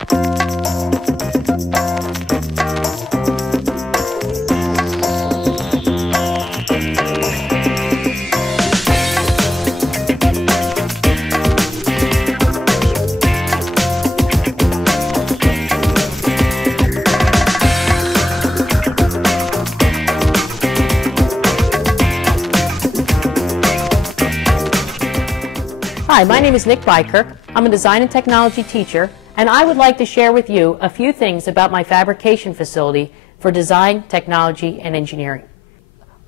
Hi, my name is Nick Bykirk. I'm a design and technology teacher, and I would like to share with you a few things about my fabrication facility for design, technology, and engineering.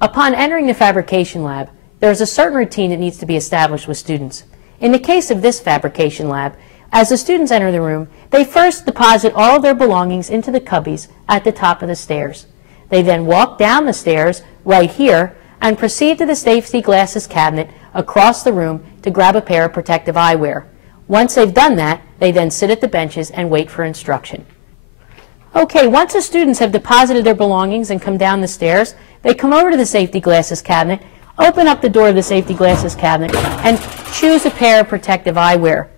Upon entering the Fabrication Lab, there is a certain routine that needs to be established with students. In the case of this Fabrication Lab, as the students enter the room, they first deposit all of their belongings into the cubbies at the top of the stairs. They then walk down the stairs right here and proceed to the safety glasses cabinet across the room to grab a pair of protective eyewear. Once they've done that, they then sit at the benches and wait for instruction. Okay, once the students have deposited their belongings and come down the stairs, they come over to the safety glasses cabinet, open up the door of the safety glasses cabinet, and choose a pair of protective eyewear.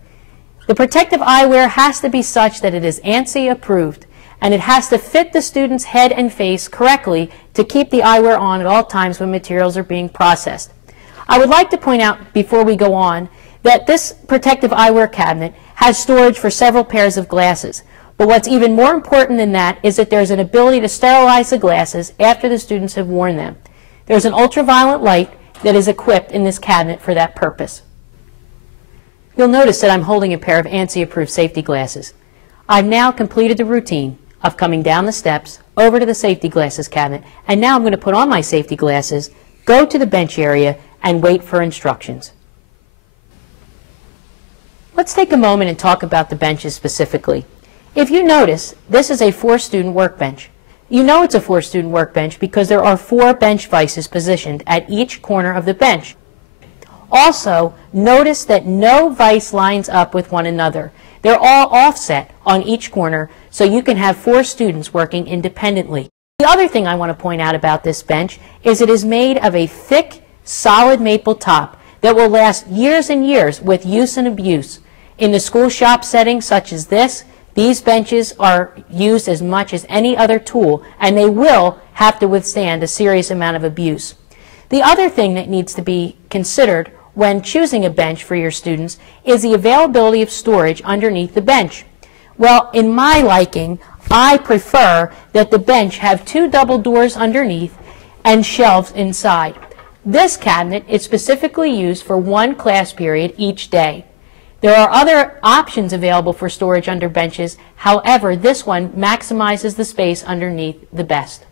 The protective eyewear has to be such that it is ANSI approved, and it has to fit the student's head and face correctly to keep the eyewear on at all times when materials are being processed. I would like to point out before we go on that this protective eyewear cabinet has storage for several pairs of glasses. But what's even more important than that is that there's an ability to sterilize the glasses after the students have worn them. There's an ultraviolet light that is equipped in this cabinet for that purpose. You'll notice that I'm holding a pair of ANSI-approved safety glasses. I've now completed the routine of coming down the steps over to the safety glasses cabinet, and now I'm going to put on my safety glasses, go to the bench area, and wait for instructions. Let's take a moment and talk about the benches specifically. If you notice, this is a 4-student workbench. You know it's a 4-student workbench because there are 4 bench vices positioned at each corner of the bench. Also, notice that no vice lines up with one another. They're all offset on each corner, so you can have 4 students working independently. The other thing I want to point out about this bench is it is made of a thick, solid maple top that will last years and years with use and abuse. In the school shop setting such as this, these benches are used as much as any other tool, and they will have to withstand a serious amount of abuse. The other thing that needs to be considered when choosing a bench for your students is the availability of storage underneath the bench. Well, in my liking, I prefer that the bench have 2 double doors underneath and shelves inside. This cabinet is specifically used for 1 class period each day. There are other options available for storage under benches. However, this one maximizes the space underneath the best.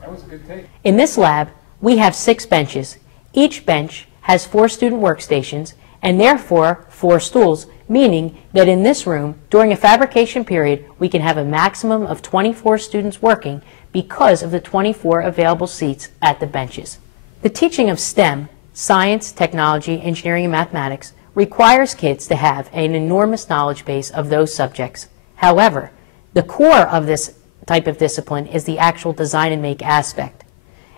That was a good take. In this lab, we have 6 benches. Each bench has 4 student workstations and therefore 4 stools, meaning that in this room, during a fabrication period, we can have a maximum of 24 students working because of the 24 available seats at the benches. The teaching of STEM, science, technology, engineering, and mathematics, requires kids to have an enormous knowledge base of those subjects. However, the core of this type of discipline is the actual design and make aspect.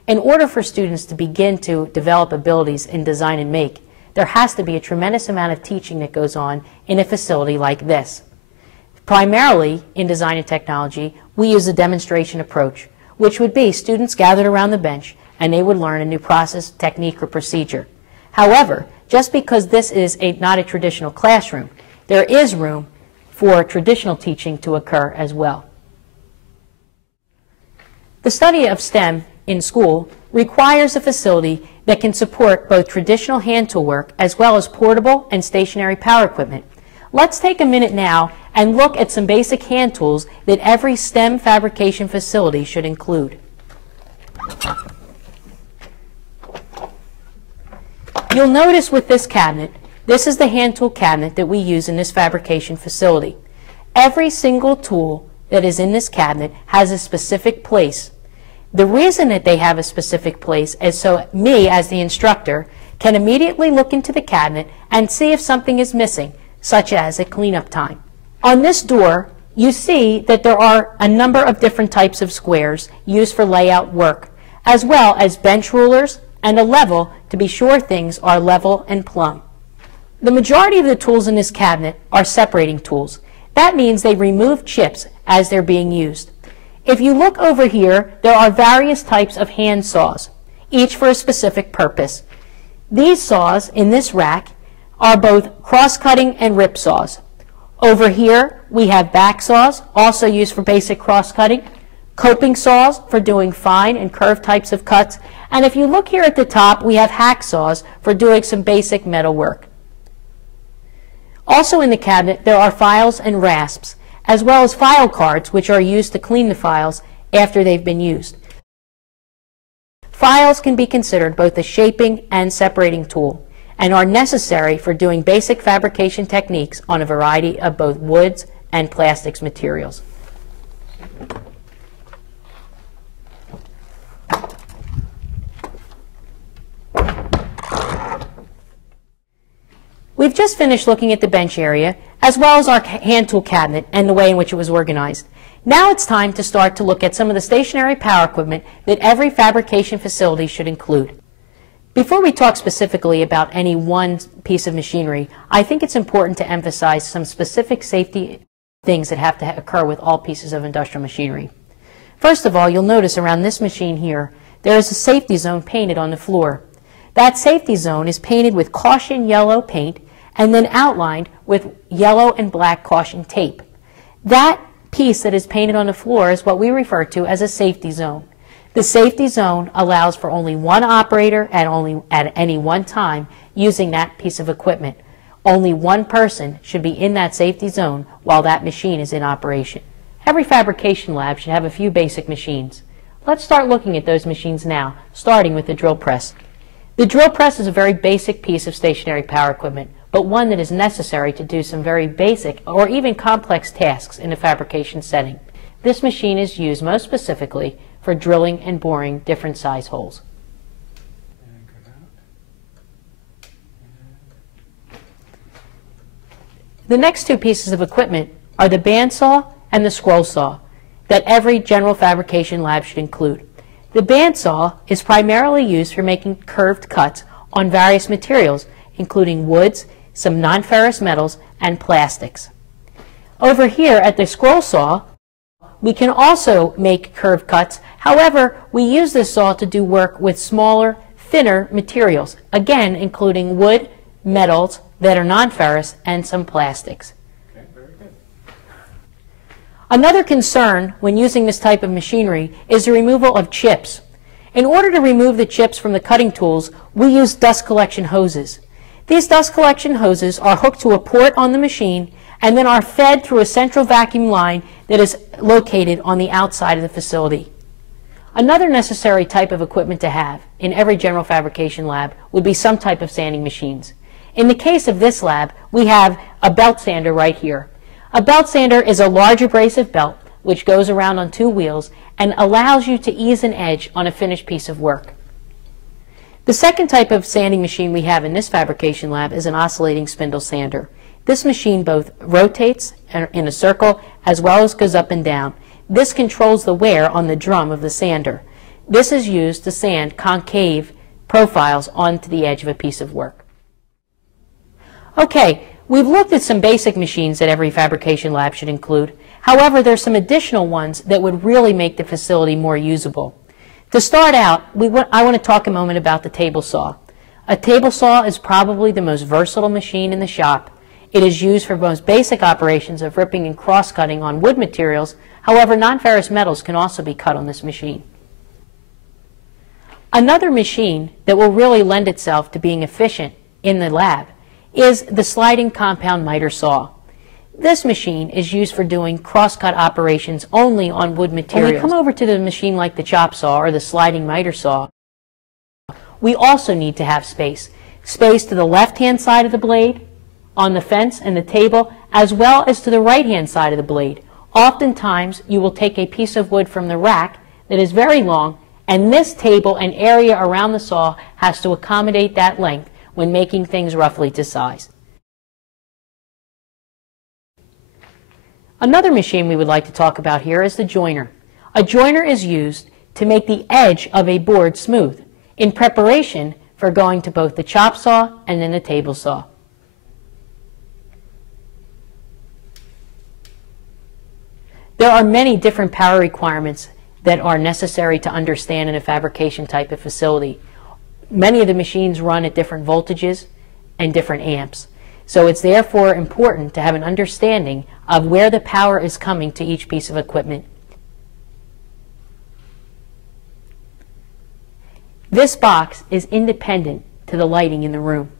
In order for students to begin to develop abilities in design and make, there has to be a tremendous amount of teaching that goes on in a facility like this. Primarily, in design and technology, we use a demonstration approach, which would be students gathered around the bench and they would learn a new process, technique, or procedure. However, just because this is not a traditional classroom, there is room for traditional teaching to occur as well. The study of STEM in school requires a facility that can support both traditional hand tool work as well as portable and stationary power equipment. Let's take a minute now and look at some basic hand tools that every STEM fabrication facility should include. You'll notice with this cabinet, this is the hand tool cabinet that we use in this fabrication facility. Every single tool that is in this cabinet has a specific place. The reason that they have a specific place is so me, as the instructor, can immediately look into the cabinet and see if something is missing, such as at cleanup time. On this door, you see that there are a number of different types of squares used for layout work, as well as bench rulers and a level to be sure things are level and plumb. The majority of the tools in this cabinet are separating tools. That means they remove chips as they're being used. If you look over here, there are various types of hand saws, each for a specific purpose. These saws in this rack are both cross-cutting and rip saws. Over here, we have back saws, also used for basic cross-cutting, coping saws for doing fine and curved types of cuts, and if you look here at the top, we have hack saws for doing some basic metal work. Also in the cabinet, there are files and rasps, as well as file cards, which are used to clean the files after they've been used. Files can be considered both a shaping and separating tool, and are necessary for doing basic fabrication techniques on a variety of both woods and plastics materials. We've just finished looking at the bench area, as well as our hand tool cabinet and the way in which it was organized. Now it's time to start to look at some of the stationary power equipment that every fabrication facility should include. Before we talk specifically about any one piece of machinery, I think it's important to emphasize some specific safety things that have to occur with all pieces of industrial machinery. First of all, you'll notice around this machine here, there is a safety zone painted on the floor. That safety zone is painted with caution yellow paint and then outlined with yellow and black caution tape. That piece that is painted on the floor is what we refer to as a safety zone. The safety zone allows for only one operator at any one time using that piece of equipment. Only one person should be in that safety zone while that machine is in operation. Every fabrication lab should have a few basic machines. Let's start looking at those machines now, starting with the drill press. The drill press is a very basic piece of stationary power equipment, but one that is necessary to do some very basic or even complex tasks in a fabrication setting. This machine is used most specifically for drilling and boring different size holes. The next two pieces of equipment are the bandsaw and the scroll saw that every general fabrication lab should include. The bandsaw is primarily used for making curved cuts on various materials, including woods, some non-ferrous metals, and plastics. Over here at the scroll saw, we can also make curved cuts. However, we use this saw to do work with smaller, thinner materials, again including wood, metals that are non-ferrous, and some plastics. Okay, very good. Another concern when using this type of machinery is the removal of chips. In order to remove the chips from the cutting tools, we use dust collection hoses. These dust collection hoses are hooked to a port on the machine and then are fed through a central vacuum line that is located on the outside of the facility. Another necessary type of equipment to have in every general fabrication lab would be some type of sanding machines. In the case of this lab, we have a belt sander right here. A belt sander is a large abrasive belt which goes around on two wheels and allows you to ease an edge on a finished piece of work. The second type of sanding machine we have in this fabrication lab is an oscillating spindle sander. This machine both rotates in a circle as well as goes up and down. This controls the wear on the drum of the sander. This is used to sand concave profiles onto the edge of a piece of work. Okay, we've looked at some basic machines that every fabrication lab should include. However, there's some additional ones that would really make the facility more usable. To start out, I want to talk a moment about the table saw. A table saw is probably the most versatile machine in the shop. It is used for most basic operations of ripping and cross-cutting on wood materials. However, non-ferrous metals can also be cut on this machine. Another machine that will really lend itself to being efficient in the lab is the sliding compound miter saw. This machine is used for doing cross-cut operations only on wood materials. When we come over to the machine like the chop saw or the sliding miter saw, we also need to have space. Space to the left-hand side of the blade, on the fence and the table, as well as to the right-hand side of the blade. Oftentimes, you will take a piece of wood from the rack that is very long, and this table and area around the saw has to accommodate that length when making things roughly to size. Another machine we would like to talk about here is the joiner. A joiner is used to make the edge of a board smooth in preparation for going to both the chop saw and then the table saw. There are many different power requirements that are necessary to understand in a fabrication type of facility. Many of the machines run at different voltages and different amps. So it's therefore important to have an understanding of where the power is coming to each piece of equipment. This box is independent to the lighting in the room.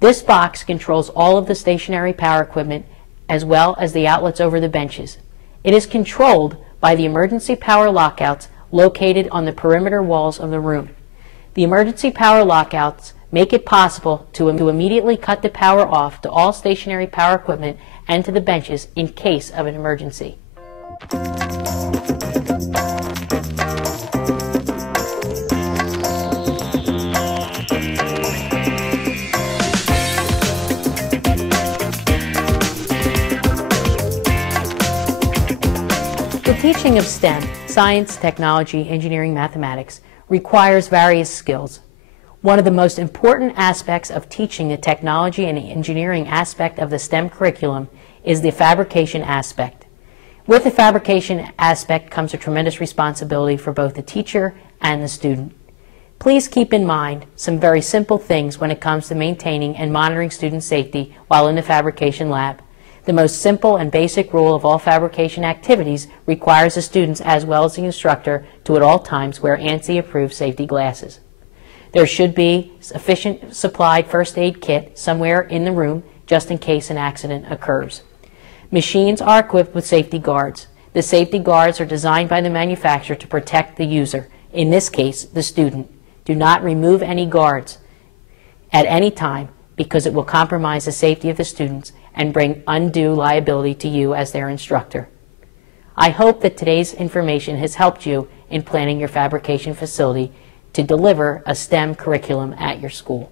This box controls all of the stationary power equipment as well as the outlets over the benches. It is controlled by the emergency power lockouts located on the perimeter walls of the room. The emergency power lockouts make it possible to immediately cut the power off to all stationary power equipment and to the benches in case of an emergency. The teaching of STEM, science, technology, engineering, mathematics, requires various skills. One of the most important aspects of teaching the technology and engineering aspect of the STEM curriculum is the fabrication aspect. With the fabrication aspect comes a tremendous responsibility for both the teacher and the student. Please keep in mind some very simple things when it comes to maintaining and monitoring student safety while in the fabrication lab. The most simple and basic rule of all fabrication activities requires the students as well as the instructor to at all times wear ANSI-approved safety glasses. There should be sufficient supplied first aid kit somewhere in the room just in case an accident occurs. Machines are equipped with safety guards. The safety guards are designed by the manufacturer to protect the user, in this case the student. Do not remove any guards at any time because it will compromise the safety of the students and bring undue liability to you as their instructor. I hope that today's information has helped you in planning your fabrication facility to deliver a STEM curriculum at your school.